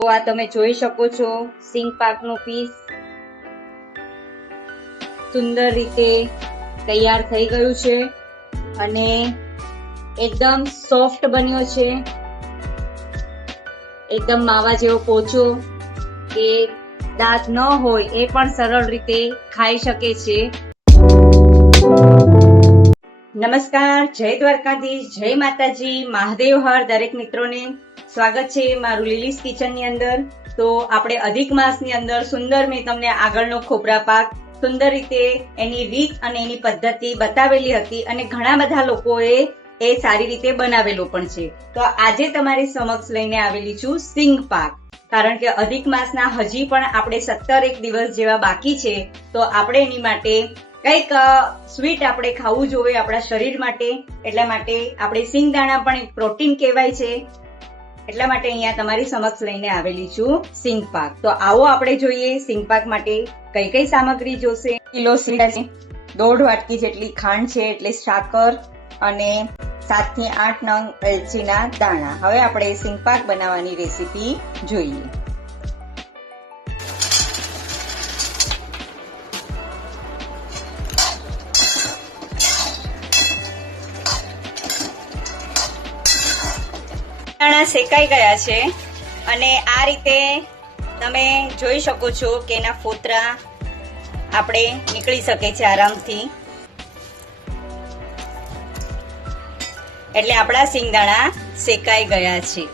તો આ તમે જોઈ શકો છો સિંગ પાકનું પીસ સુંદર રીતે તૈયાર થઈ ગયું છે અને એકદમ સોફ્ટ બન્યો છે, એકદમ માવા જેવો પોચો કે દાંત ન હોય એ પણ સરળ રીતે ખાઈ શકે છે. નમસ્કાર, જય દ્વારકાધીશ, જય માતાજી, મહાદેવ હર દરેક મિત્રોને સ્વાગત છે મારું લીલીસ કિચન ની અંદર. તો આપણે અધિક માસ ની અંદર સુંદર મેં તમને આગળનો ખોપરા પાક સુંદર રીતે એની રીત અને એની પદ્ધતિ બતાવેલી હતી અને ઘણા બધા લોકોએ એ સારી રીતે બનાવેલો પણ છે. તો આજે તમારી સમક્ષ લઈને આવેલી છું સિંગ પાક, કારણ કે અધિક માસના હજી પણ આપણે 17 દિવસ જેવા બાકી છે. તો આપણે એની માટે કંઈક સ્વીટ આપણે ખાવું જોઈએ આપણા શરીર માટે, એટલા માટે આપણે સિંગદાણા પણ એક પ્રોટીન કહેવાય છે, એટલા માટે અહીંયા તમારી સમક્ષ લઈને આવેલી છું સિંગ પાક. તો આવો આપણે જોઈએ સિંગ પાક માટે કઈ કઈ સામગ્રી જોશે. કિલો સિંગ, 1.5 વાટકી જેટલી ખાંડ છે એટલે સાકર અને 7 થી 8 નંગ એલચીના દાણા. હવે આપણે સિંગ પાક બનાવવાની રેસીપી જોઈએ. દાણા શેકાઈ ગયા છે અને આ રીતે તમે જોઈ શકો છો કે એના ફોતરા આપણે નીકળી શકે છે આરામથી. એટલે આપણા સિંગદાણા શેકાઈ ગયા છે.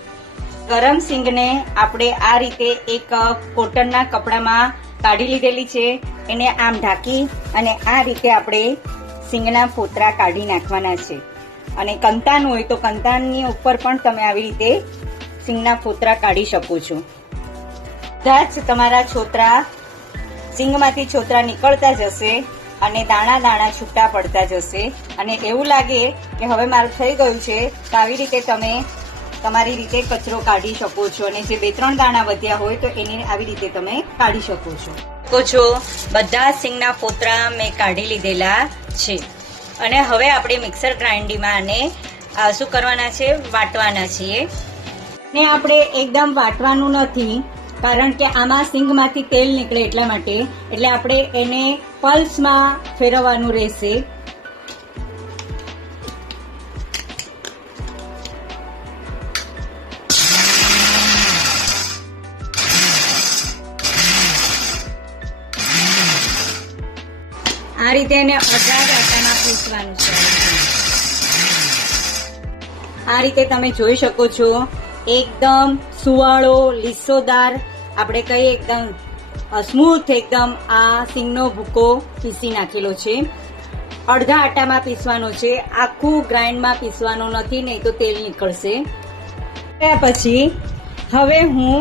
ગરમ સિંગને આપણે આ રીતે એક કોટનના કપડામાં કાઢી લીધેલી છે. એને આમ ઢાંકી અને આ રીતે આપણે સિંગના ફોતરા કાઢી નાખવાના છે. અને કંતાન હોય તો કંતાનની ઉપર પણ તમે આવી રીતે સિંગના ફોતરા કાઢી શકો છો. બધા જ તમારા છોતરા સિંગમાંથી છોતરા નીકળતા જશે અને દાણા દાણા છૂટા પડતા જશે અને એવું લાગે કે હવે મારું થઈ ગયું છે તો આવી રીતે તમે તમારી રીતે કચરો કાઢી શકો છો અને જે 2-3 દાણા વધ્યા હોય તો એને આવી રીતે તમે કાઢી શકો છો. બધા સિંગના ફોતરા મેં કાઢી લીધેલા છે અને હવે આપણે મિક્સર ગ્રાઇન્ડિંગમાં આને શું કરવાના છે, વાટવાના છીએ. ને આપણે એકદમ વાટવાનું નથી, કારણ કે આમાં સિંગમાંથી તેલ નીકળે એટલા માટે. એટલે આપણે એને પલ્સમાં ફેરવવાનું રહેશે. આ રીતે એને અડધા આટામાં પીસવાનું છે. આ રીતે તમે જોઈ શકો છો એકદમ સુવાળો લીસોદાર, આપણે કહીએ એકદમ સ્મૂથ, એકદમ આ સિંગનો ભૂકો પીસી નાખેલો છે. અડધા આટામાં પીસવાનો છે, આખું ગ્રાઇન્ડમાં પીસવાનું નથી, નહીં તો તેલ નીકળશે. ત્યાર પછી હવે હું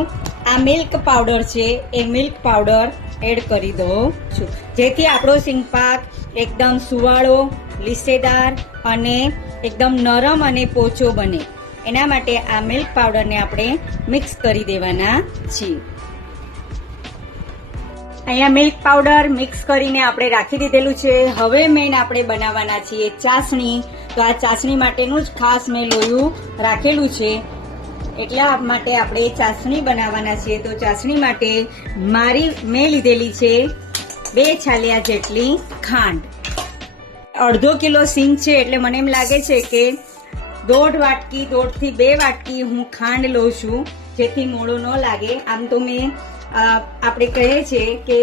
આ મિલ્ક પાવડર છે એ મિલ્ક પાવડર એડ કરી દઉં છું, જેથી આપણો સિંગ પાક એકદમ સુવાળો, લીસેદાર અને એકદમ નરમ અને પોચો બને. એના માટે આ મિલ્ક પાવડરને આપણે મિક્સ કરી દેવાના છીએ. અહીંયા મિલ્ક પાવડર મિક્સ કરીને આપણે રાખી દીધેલું છે. હવે મેન આપણે બનાવવાના છીએ ચાસણી. તો આ ચાસણી માટેનું જ ખાસ મેં લોયું રાખેલું છે, એટલા માટે આપણે ચાસણી બનાવવાના છીએ. તો ચાસણી માટે મેં લીધેલી છે 2 છાલિયા જેટલી ખાંડ. 1/2 કિલો સિંગ છે એટલે મને એમ લાગે છે કે 1.5 વાટકી 1.5 થી 2 વાટકી હું ખાંડ લઉં છું, જેથી મોળો ન લાગે. આમ તો મેં આપણે કહીએ છીએ કે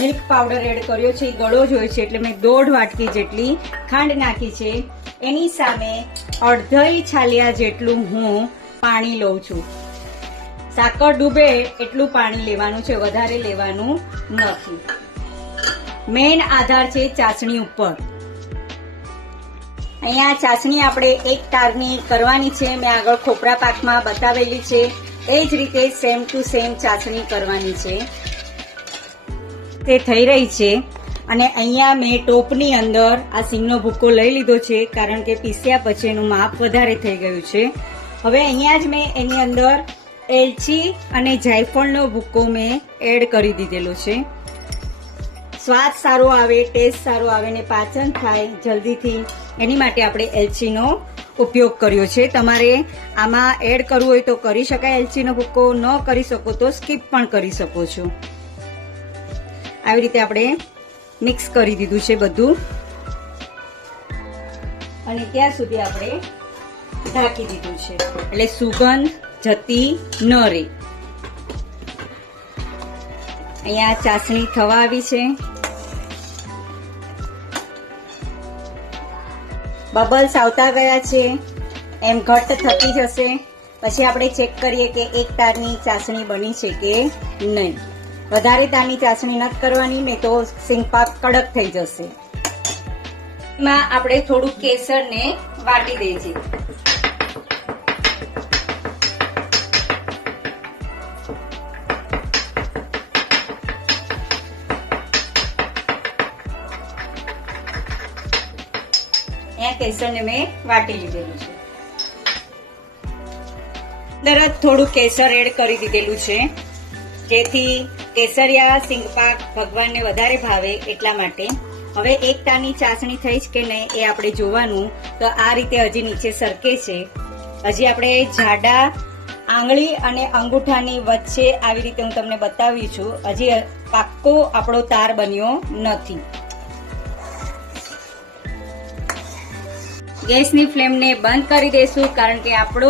મિલ્ક પાવડર એડ કર્યો છે, એ ગળો જ હોય છે, એટલે મેં 1.5 વાટકી જેટલી ખાંડ નાખી છે. એની સામે 1/2 છાલિયા જેટલું હું પાણી લઉં છું. સાકર ડૂબે એટલું પાણી લેવાનું છે, વધારે લેવાનું નથી. મેઇન આધાર છે ચાસણી ઉપર. અહીંયા ચાસણી આપણે 1 તારની કરવાની છે. મેં આગળ ખોપરા પાકમાં બતાવેલી છે એ જ રીતે સેમ ટુ સેમ ચાસણી કરવાની છે. તે થઈ રહી છે અને અહીંયા મેં ટોપની અંદર આ સિંગનો ભૂકો લઈ લીધો છે, કારણ કે પીસ્યા પછી એનું માપ વધારે થઈ ગયું છે. હવે અહીંયા જ મેં એની અંદર એલચી અને જાયફળનો ભૂકો મેં એડ કરી દીધેલો છે. સ્વાદ સારો આવે, ટેસ્ટ સારો આવે ને પાચન થાય જલ્દીથી, એની માટે આપણે એલચીનો ઉપયોગ કર્યો છે. તમારે આમાં એડ કરવું હોય તો કરી શકાય. એલચીનો ભૂકો ન કરી શકો તો સ્કીપ પણ કરી શકો છો. આવી રીતે આપણે મિક્સ કરી દીધું છે બધું અને ત્યાં સુધી આપણે ઢાંકી દીધું છે એટલે સુગંધ જતી ન રહે. અહીંયા ચાસણી થવા આવી છે. બબલ્સ આવતા ગયા છે, એમ ઘટ્ટ થતી જશે. પછી આપણે ચેક કરીએ કે એક તારની ચાસણી બની છે કે નહીં. વધારે તારની ચાસણી નથી કરવાની, નહીં તો સિંગપાક કડક થઈ જશે. એમાં આપણે થોડું કેસરને વાટી દઈએ. કેસરને મેં વાટી લીધેલું છે. અંદર જ થોડું કેસર એડ કરી દીધેલું છે જેથી કેસરિયા સિંગપાક ભગવાનને વધારે ભાવે એટલા માટે. હવે એક તારની ચાસણી થઈ છે કે નહીં એ આપણે જોવાનું. તો આ રીતે હજી નીચે સરકે છે. હજી આપણે જાડા આંગળી અને અંગૂઠાની વચ્ચે આવી રીતે હું તમને બતાવી છું. હજી પાક્કો આપણો તાર બન્યો નથી. ગેસની ફ્લેમને બંધ કરી દઈશું કારણ કે આપણો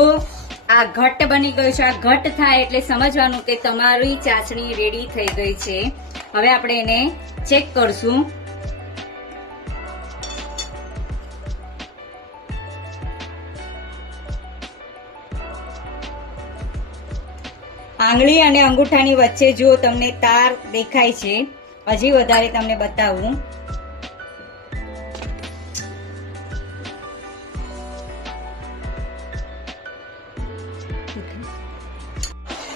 આ ઘટ્ટ બની ગયું છે. આ ઘટ્ટ થાય એટલે સમજવાનું કે તમારી ચાસણી રેડી થઈ ગઈ છે. હવે આપણે એને ચેક કરશું. આંગળી અને અંગૂઠાની વચ્ચે જો તમને તાર દેખાય છે, હજી વધારે તમને બતાવું.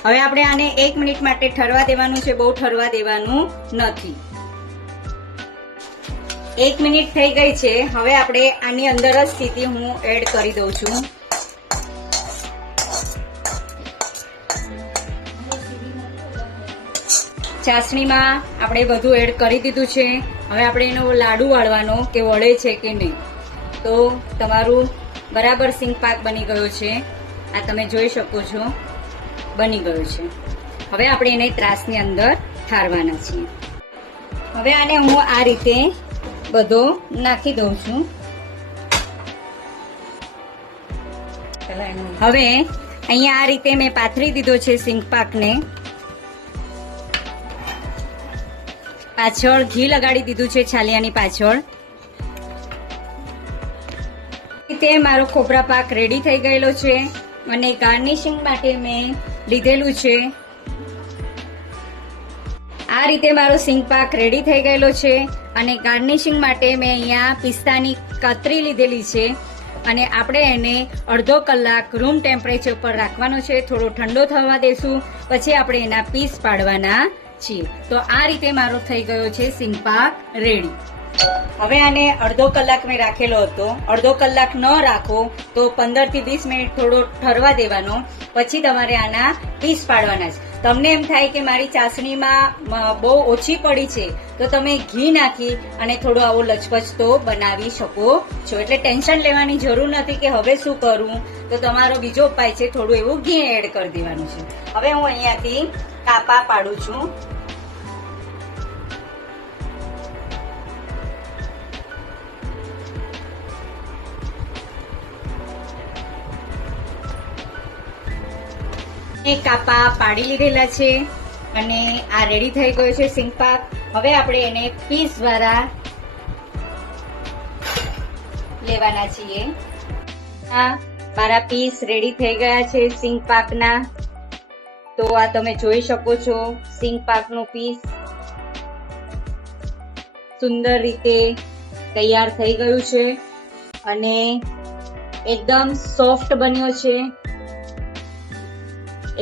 હવે આપણે આને 1 મિનિટ માટે ઠરવા દેવાનું છે. બહુ ઠરવા દેવાનું નથી. 1 મિનિટ થઈ ગઈ છે. હવે આપણે આની અંદર જ સીધી હું એડ કરી દઉં છું. ચાસણીમાં આપણે બધું એડ કરી દીધું છે. હવે આપણે એનો લાડુ વાળવાનો કે વળે છે કે નહીં. તો તમારું બરાબર સિંગપાક બની ગયો છે. આ તમે જોઈ શકો છો, બની ગયું છે. હવે આપણે એને ત્રાસની અંદર ઠારવાના છીએ. હવે આને હું આ રીતે બધો નાખી દઉં છું. હવે અહીંયા આ રીતે મેં પાથરી દીધો છે સિંગપાકને. પાછળ ઘી લગાડી દીધું છે છાલિયાની પાછળ. તે મારો ખોપરા પાક રેડી થઈ ગયેલો છે અને ગાર્નિશિંગ માટે મેં લીધેલું છે. આ રીતે મારો સિંગપાક રેડી થઈ ગયેલો છે અને ગાર્નિશિંગ માટે મેં અહીંયા પિસ્તાની કતરી લીધેલી છે અને આપણે એને અડધો કલાક રૂમ ટેમ્પરેચર પર રાખવાનો છે. થોડો ઠંડો થવા દેશું, પછી આપણે એના પીસ પાડવાના છીએ. તો આ રીતે મારો થઈ ગયો છે સિંગપાક રેડી. હવે આને અડધો કલાક મેં રાખેલો હતો. અડધો કલાક ન રાખો તો 15 થી 20 મિનિટ થોડો ઠરવા દેવાનો, પછી તમારે આના પીસ પાડવાના છે. તમને એમ થાય કે મારી ચાસણીમાં બહુ ઓછી પડી છે તો તમે ઘી નાખી અને થોડો આવો લચપચતો બનાવી શકો છો. એટલે ટેન્શન લેવાની જરૂર નથી કે હવે શું કરું. તો તમારો બીજો ઉપાય છે થોડું એવું ઘી એડ કરી દેવાનું છે. હવે હું અહીંયાથી કાપા પાડું છું. કાપા પાડી લીધેલા છે અને આ રેડી થઈ ગયો છે સિંગપાક. હવે આપણે એને પીસ દ્વારા લેવાના છીએ. મારા પીસ રેડી થઈ ગયા છે સિંગપાકના. તો આ તમે જોઈ શકો છો સિંગપાકનું પીસ સુંદર રીતે તૈયાર થઈ ગયું છે અને એકદમ સોફ્ટ બન્યો છે.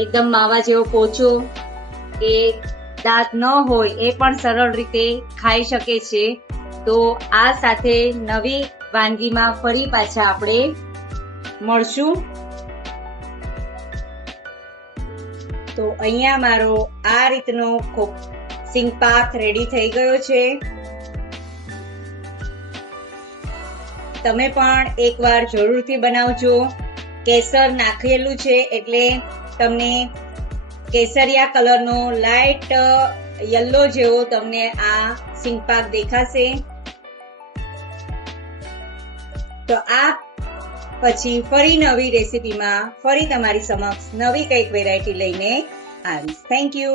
એકદમ માવા જેવો પોચો, કે દાંત ન હોય એ પણ સરળ રીતે ખાઈ શકે છે. તો આ સાથે નવી વાનગીમાં ફરી પાછા આપણે મળશું. તો અહીંયા મારો આ રીતનો સિંગપાક રેડી થઈ ગયો છે. તમે પણ એકવાર જરૂરથી બનાવજો. કેસર નાખેલું છે એટલે તમને કેસરિયા કલરનો લાઇટ યલો જેવો તમને આ સિંગપાક દેખાશે. તો આ પછી ફરી નવી રેસીપીમાં ફરી તમારી સમક્ષ નવી કંઈક વેરાયટી લઈને આવીશ. Thank you.